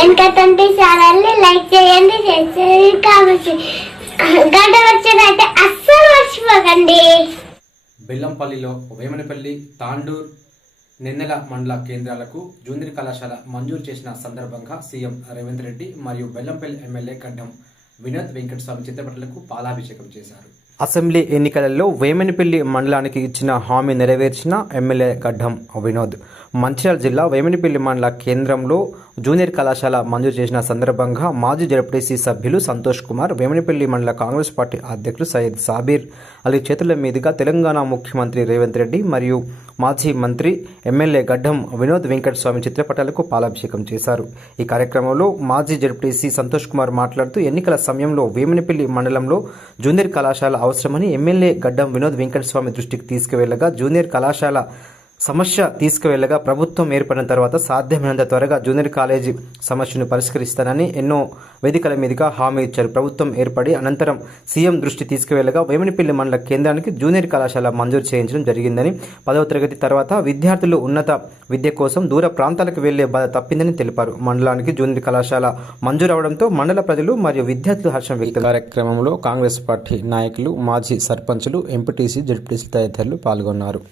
Twenty ఛానల్ని like చేయండి share చేయండి గంట వచ్చినట్టే అస్సలు మర్చిపోకండి. బెల్లంపల్లిలో వేమనపల్లి తాండూర్ నిన్నెల మండల కేంద్రాలకు జూనియర్ కళాశాల మంజూరు చేసిన సందర్భంగా సీఎం రేవంత్ రెడ్డి మరియు బెల్లంపల్లి ఎమ్మెల్యే గడ్డం వినోద్ వెంకటస్వామి చిత్రపటాలకు పాలాభిషేకం చేశారు. అసెంబ్లీ ఎన్నికలలో వేమనిపల్లి మండలానికి ఇచ్చిన హామీ నెరవేర్చిన ఎమ్మెల్యే గడ్డం వినోద్. మంచిర్యాల జిల్లా వేమనిపల్లి మండల కేంద్రంలో జూనియర్ కళాశాల మంజూరు చేసిన సందర్భంగా మాజీ జడ్పీటీసీ సభ్యులు సంతోష్ కుమార్ వేమనిపల్లి మండల కాంగ్రెస్ పార్టీ అధ్యక్షులు సయ్యద్ సాబీర్ అలీ చేతుల మీదుగా తెలంగాణ ముఖ్యమంత్రి రేవంత్ రెడ్డి మరియు మాజీ మంత్రి ఎమ్మెల్యే గడ్డం వినోద్ వెంకటస్వామి చిత్రపటాలకు పాలాభిషేకం చేశారు. ఈ కార్యక్రమంలో మాజీ జడ్పీటీసీ సంతోష్ కుమార్ మాట్లాడుతూ ఎన్నికల సమయంలో వేమనిపల్లి మండలంలో జూనియర్ కళాశాల అవసరమని ఎమ్మెల్యే గడ్డం వినోద్ వెంకటస్వామి దృష్టికి తీసుకువెళ్ళగా జూనియర్ కళాశాల సమస్య తీసుకువెళ్ళగా ప్రభుత్వం ఏర్పడిన తర్వాత సాధ్యమైనంత త్వరగా జూనియర్ కాలేజీ సమస్యను పరిష్కరిస్తానని ఎన్నో వేదికల మీదుగా హామీ ఇచ్చారు. ప్రభుత్వం ఏర్పడి అనంతరం సీఎం దృష్టి తీసుకువెళ్ళగా వేమనిపల్లి మండల కేంద్రానికి జూనియర్ కళాశాల మంజూరు చేయించడం జరిగిందని పదవ తరగతి తర్వాత విద్యార్థులు ఉన్నత విద్య కోసం దూర ప్రాంతాలకు వెళ్ళే బాధ తప్పిందని తెలిపారు. మండలానికి జూనియర్ కళాశాల మంజూరు అవడంతో మండల ప్రజలు మరియు విద్యార్థులు హర్షం వ్యక్తం కార్యక్రమంలో కాంగ్రెస్ పార్టీ నాయకులు మాజీ సర్పంచులు ఎంపీటీసీ జడ్పీటీసీ తదితరులు పాల్గొన్నారు.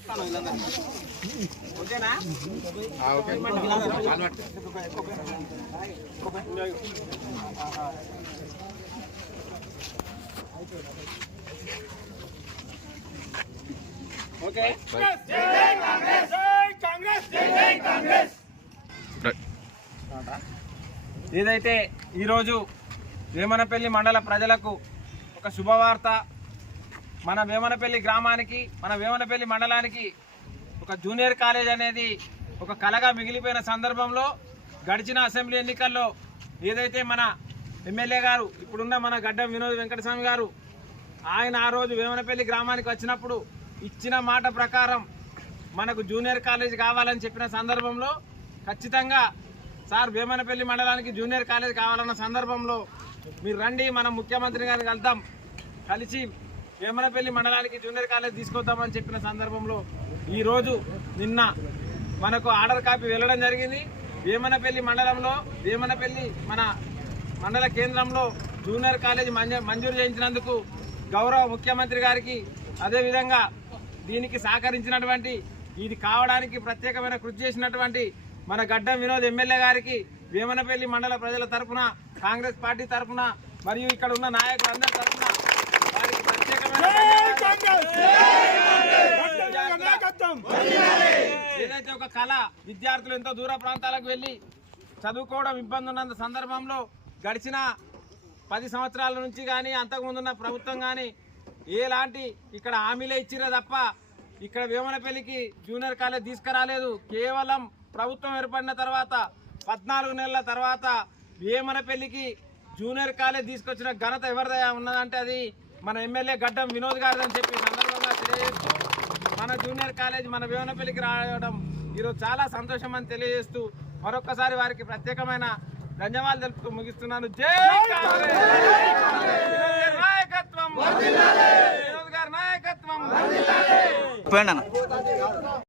ఏదైతే ఈరోజు వేమనపల్లి మండల ప్రజలకు ఒక శుభవార్త మన వేమనపల్లి గ్రామానికి మన వేమనపల్లి మండలానికి ఒక జూనియర్ కాలేజ్ అనేది ఒక కలగా మిగిలిపోయిన సందర్భంలో గడిచిన అసెంబ్లీ ఎన్నికల్లో ఏదైతే మన ఎమ్మెల్యే గారు ఇప్పుడున్న మన గడ్డం వినోద్ వెంకటస్వామి గారు ఆయన ఆ రోజు వేమనపల్లి గ్రామానికి వచ్చినప్పుడు ఇచ్చిన మాట ప్రకారం మనకు జూనియర్ కాలేజ్ కావాలని చెప్పిన సందర్భంలో ఖచ్చితంగా సార్ వేమనపల్లి మండలానికి జూనియర్ కాలేజ్ కావాలన్న సందర్భంలో మీరు రండి మనం ముఖ్యమంత్రి గారిని కలుద్దాం. కలిసి వేమనపల్లి మండలానికి జూనియర్ కాలేజ్ తీసుకొద్దామని చెప్పిన సందర్భంలో ఈరోజు నిన్న మనకు ఆర్డర్ కాపీ వెళ్ళడం జరిగింది. వేమనపల్లి మండలంలో వేమనపల్లి మన మండల కేంద్రంలో జూనియర్ కాలేజ్ మంజూరు చేయించినందుకు గౌరవ ముఖ్యమంత్రి గారికి అదేవిధంగా దీనికి సహకరించినటువంటి ఇది కావడానికి ప్రత్యేకమైన కృషి చేసినటువంటి మన గడ్డం వినోద్ ఎమ్మెల్యే గారికి వేమనపల్లి మండల ప్రజల తరఫున కాంగ్రెస్ పార్టీ తరఫున మరియు ఇక్కడ ఉన్న నాయకులందరి తరఫున వారికి ప్రత్యేకమైన ఏదైతే ఒక కళ విద్యార్థులు ఎంతో దూర ప్రాంతాలకు వెళ్ళి చదువుకోవడం ఇబ్బంది ఉన్నంత సందర్భంలో గడిచిన పది సంవత్సరాల నుంచి కానీ అంతకుముందున్న ప్రభుత్వం కానీ ఎలాంటి ఇక్కడ హామీలే ఇచ్చిరే తప్ప ఇక్కడ వేమనపల్లికి జూనియర్ కాలేజ్ తీసుకురాలేదు. కేవలం ప్రభుత్వం ఏర్పడిన తర్వాత పద్నాలుగు నెలల తర్వాత వేమనపల్లికి జూనియర్ కాలేజ్ తీసుకొచ్చిన ఘనత ఎవరిదయా ఉన్నదంటే అది మన ఎమ్మెల్యే గడ్డం వినోద్ గారిదని అని చెప్పి సందర్భంగా తెలియజేస్తూ మన జూనియర్ కాలేజ్ మన వేమనపల్లికి రావడం ఈరోజు చాలా సంతోషం అని తెలియజేస్తూ మరొక్కసారి వారికి ప్రత్యేకమైన ధన్యవాదాలు తెలుపుతూ ముగిస్తున్నాను జై నాయకత్వం నాయకత్వం